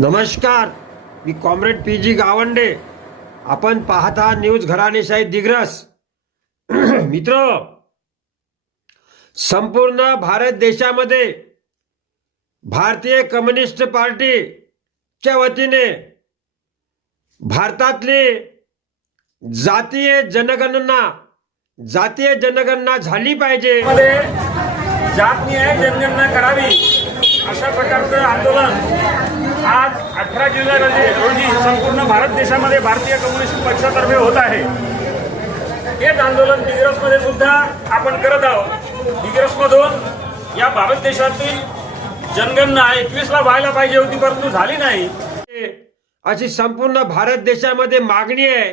नमस्कार मी comrade P G Gawande. आपण पाहता न्यूज घराणेशाही दिग्रस. मित्र संपूर्ण भारत देशामध्ये भारतीय कम्युनिस्ट पार्टीच्या वतीने भारतातली जातीय जनगणना जातीय जनगणना झाली पाहिजे. जातीय जनगणना करावी. अशा प्रकारचं आंदोलन आज अठरा जुलै रोजी रोजी संपूर्ण भारत देशामध्ये भारतीय कम्युनिस्ट पक्षातर्फे होत आहे. हेच आंदोलन डिग्रसमध्ये सुद्धा आपण करत आहोत. डिग्रसमधून या भारत देशातील जनगणना एकवीसला व्हायला पाहिजे होती परंतु झाली नाही. अशी संपूर्ण भारत देशामध्ये मागणी आहे.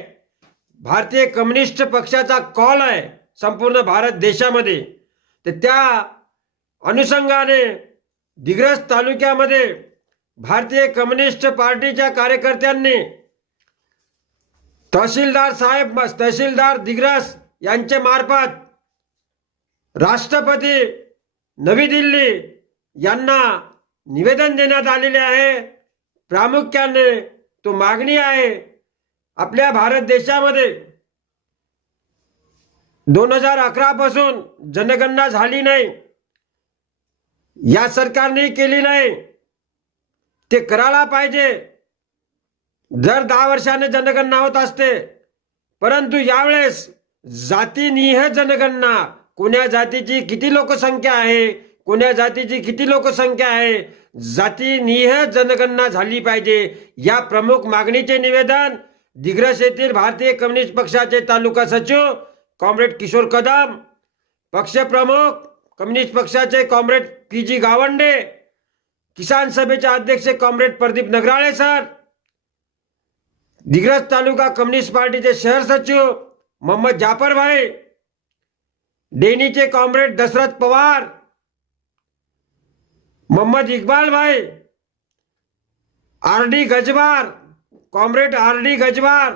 भारतीय कम्युनिस्ट पक्षाचा कॉल आहे संपूर्ण भारत देशामध्ये. तर त्या अनुषंगाने दिग्रस तालुक्यामध्ये भारतीय कम्युनिस्ट पार्टीच्या कार्यकर्त्यांनी तहसीलदार साहेब तहसीलदार दिग्रस यांच्या मार्फत राष्ट्रपती नवी दिल्ली यांना निवेदन देण्यात आलेले आहे. प्रामुख्याने तो मागणी आहे आपल्या भारत देशामध्ये दोन हजार अकरापासून जनगणना झाली नाही. या सरकारने केली नाही. ते करायला पाहिजे. दर दहा वर्षाने जनगणना होत असते परंतु यावेळेस जातीनिह जनगणना कोण्या जातीची किती लोकसंख्या आहे कोण्या जातीची किती लोकसंख्या आहे जातीनिह जनगणना झाली पाहिजे. या प्रमुख मागणीचे निवेदन दिग्रस येथील भारतीय कम्युनिस्ट पक्षाचे तालुका सचिव कॉम्रेड किशोर कदम पक्षप्रमुख कम्युनिस्ट पक्षाचे कॉम्रेड पी जी गावंडे किसान सभेचे अध्यक्ष comrade Pradeep Nagrale sir Digras taluka communist पार्टीचे शहर सचिव Mohammad Jafar Bhai डेनीचे comrade Dashrath Pawar Mohammad Iqbal Bhai R D Gajbar comrade R D Gajbar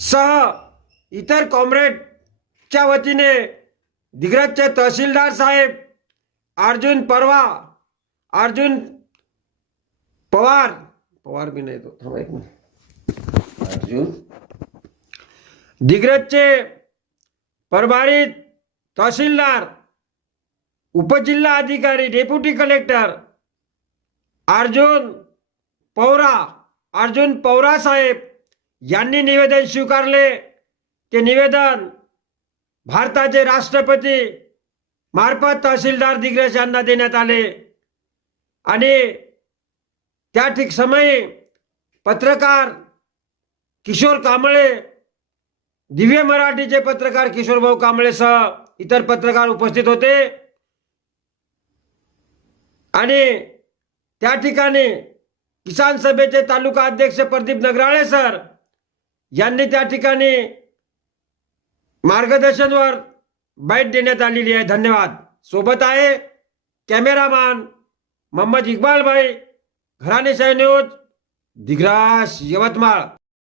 सह इतर कॉम्रेडच्या वतीने दिग्रजचे तहसीलदार साहेब अर्जुन परवा अर्जुन पवार पवार बी नाही तो. थांबा एक मिनिट. अर्जुन. दिग्रजचे प्रभारी तहसीलदार उपजिल्हा अधिकारी डेप्युटी कलेक्टर अर्जुन पौरा अर्जुन पौरा साहेब यांनी निवेदन स्वीकारले. ते निवेदन भारताचे राष्ट्रपती मार्फत तहसीलदार दिग्रस यांना देण्यात आले. आणि त्या ठीक समयी पत्रकार किशोर कांबळे दिव्य मराठीचे पत्रकार किशोरभाऊ कांबळेसह इतर पत्रकार उपस्थित होते. आणि त्या ठिकाणी किसान सभेचे तालुका अध्यक्ष प्रदीप नगराळे सर यांनी त्या ठिकाणी मार्गदर्शनवर बाईट देण्यात आलेली आहे. धन्यवाद. सोबत आहे कॅमेरामॅन मोहम्मद इक्बाल भाई. घराणेशाही न्यूज. दिग्रास यवतमाळ.